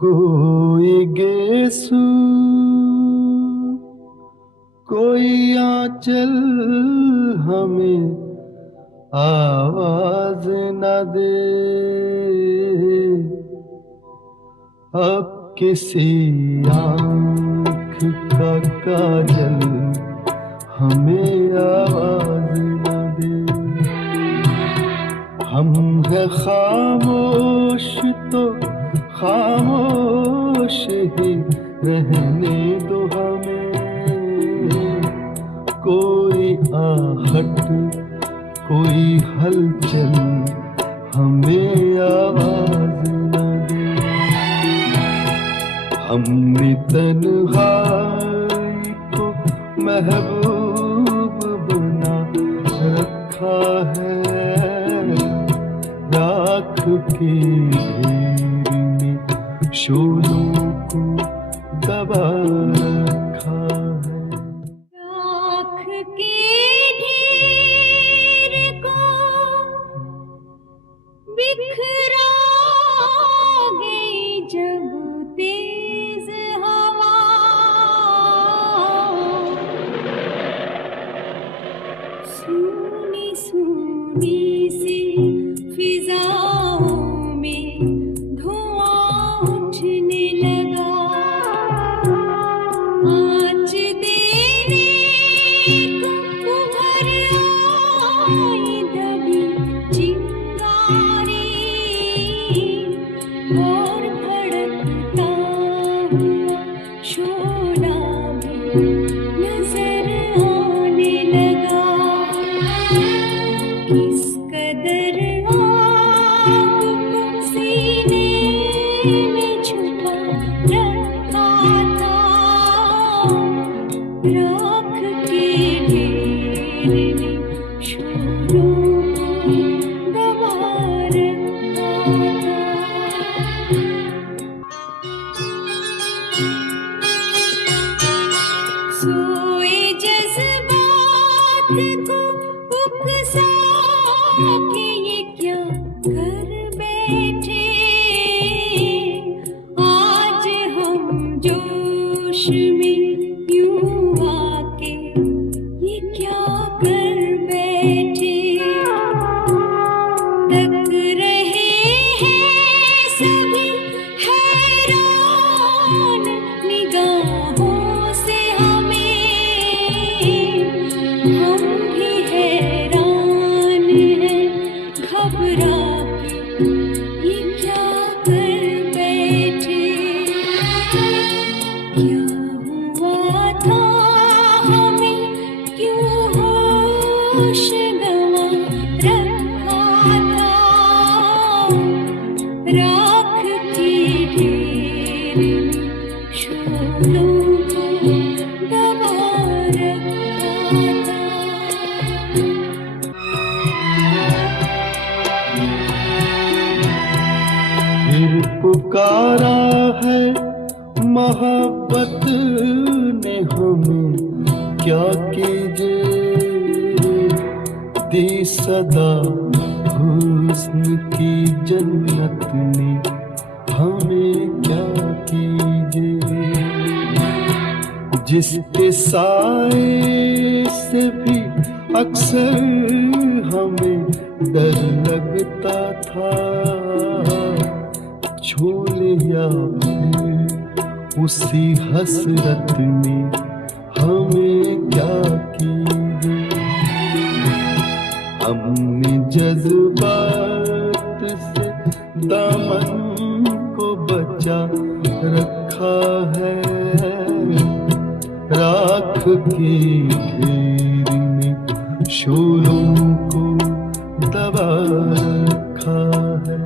कोई गेसु कोई आंचल हमें आवाज न दे, अब किसी आँख का काजल हमें आवाज न दे। हम है खामोश तो खामोश ही रहने दो हमें, कोई आहट कोई हलचल हमें आवाज न दे। हमने तन्हाई को महबूब बना रखा है, राख के ढेर में शोलों को दबा रखा है। राख के ढेर को बिखरा गई जब तेज हवा, सूनी सूनी सी फिजाओं में धुआं उठने लगा। आँच देने को उभर आई दबी चिंगारी, और भड़कता हुआ शोला भी नजर आने लगा। किस कदर आग को सीने में छुपा रखा था, राख के ढेर ने शोरों को दबा रखा था। सोए जज्बात को उकसा के ये क्या कर बैठे, आज हम जोश में यूं आके ये क्या कर बैठे। तक रहे हैं सभी हैरान निगाहों से हमें, हम भी हैरान हैं घबरा के ये क्या कर बैठे। क्या हुआ था हमें, क्यों होश गंवा रखा था, राख के ढेर में शोलों को दबा रखा था। फिर पुकारा है मोहब्बत ने हमें, क्या कीजिए दी सदा हुस्न की जन्नत ने हमें, क्या कीजिए। जिसके साए से भी अक्सर हमें डर लगता था, छू लिया फिर उसी हसरत ने हमें, क्या कीजिए। हमने जज्बात से दामन को बचा रखा है, राख के घेर में शोलों को दबा रखा है।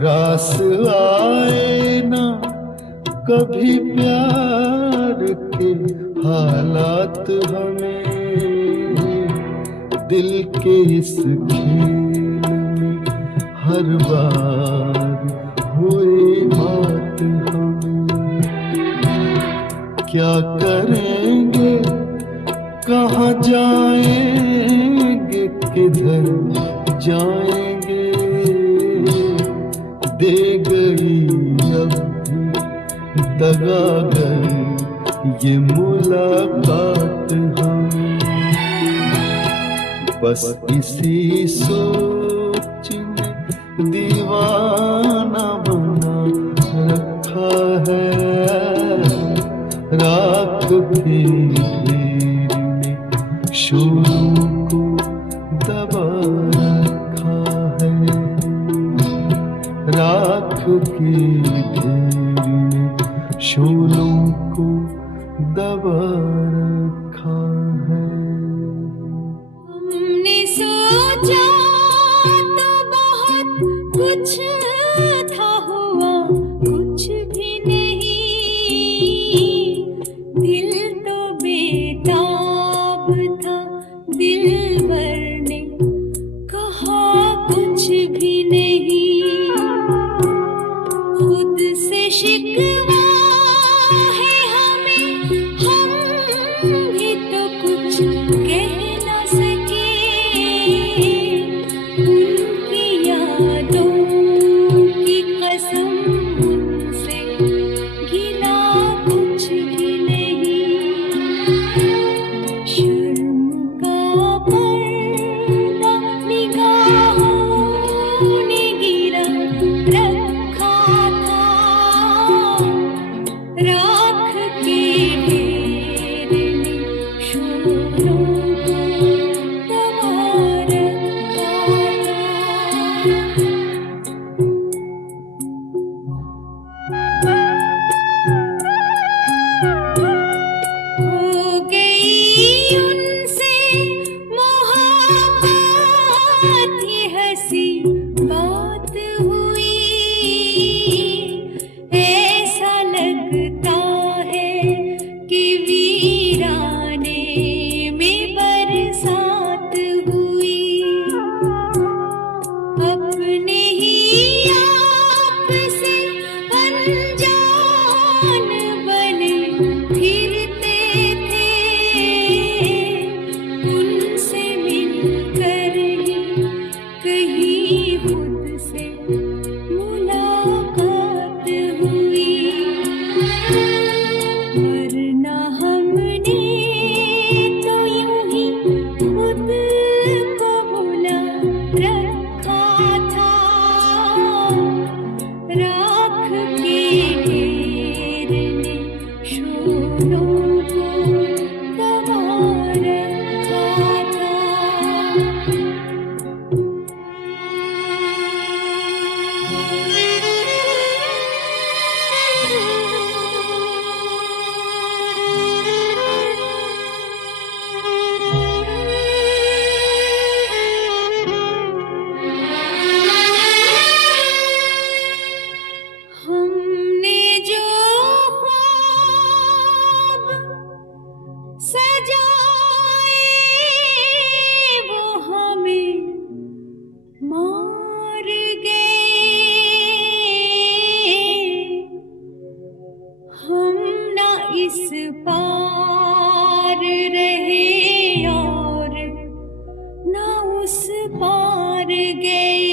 रास आए ना कभी प्यार के हालात हमें, दिल के इस खेल में हर बार हुए बात हमें। क्या करेंगे, कहाँ जाएंगे, किधर जाएंगे, दे गई अब भी दगा गई ये मुलाकात हमें। बस इसी सोच में दीवाना बना रखा है, राख के ढेर में शोरों को दबा रखा है, राख के ढेर में शोरों को दबा रखा है। हमने सोचा तो बहुत कुछ था, हुआ कुछ भी नहीं। दिल तो बेताब था, दिलबर ने कहा कुछ भी नहीं। खुद से शिकवा है हमें, हम भी तो कुछ कह ना सके। उनकी यादों की कसम उनसे गिला कुछ भी नहीं। शर्म का पर्दा निगाहों ने गिरा रखा था, राख के ढेर में शोरों को दबा रखा था। हो गई उनसे मोहब्बत, ये हंसी बात हुई। ऐसा लगता है कि वीराने में बरसात हुई। अपने ही आप से अनजान बने फिरते थे, उनसे मिलकर ही कहीं खुद से मुलाकात हुई। वरना हमने तो यूं ही खुद को भुला रखा था, राख के ढेर में शोरों को दबा रखा था। हमने जो ख्वाब सजाए वो हमें मार गए। हम ना इस पार रहे और ना उस पार गए।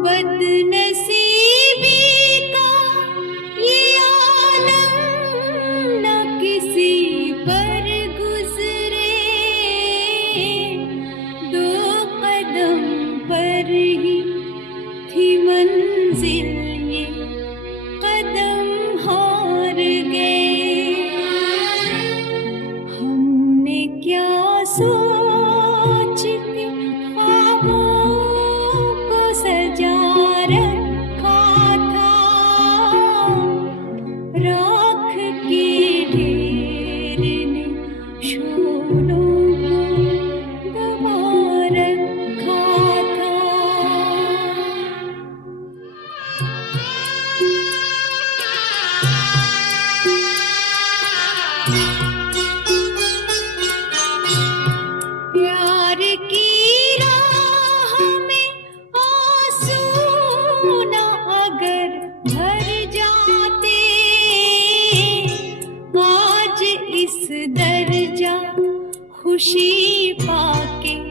बदनसीबी का ये आलम न किसी पर गुजरे, दो कदम पर ही थी मंजिल, ये कदम हार गए। हमने क्या सोच के ख्वाबों को सजा रखा था, राख के ढेर ने शोरों को दबा रखा था। खुशी पाके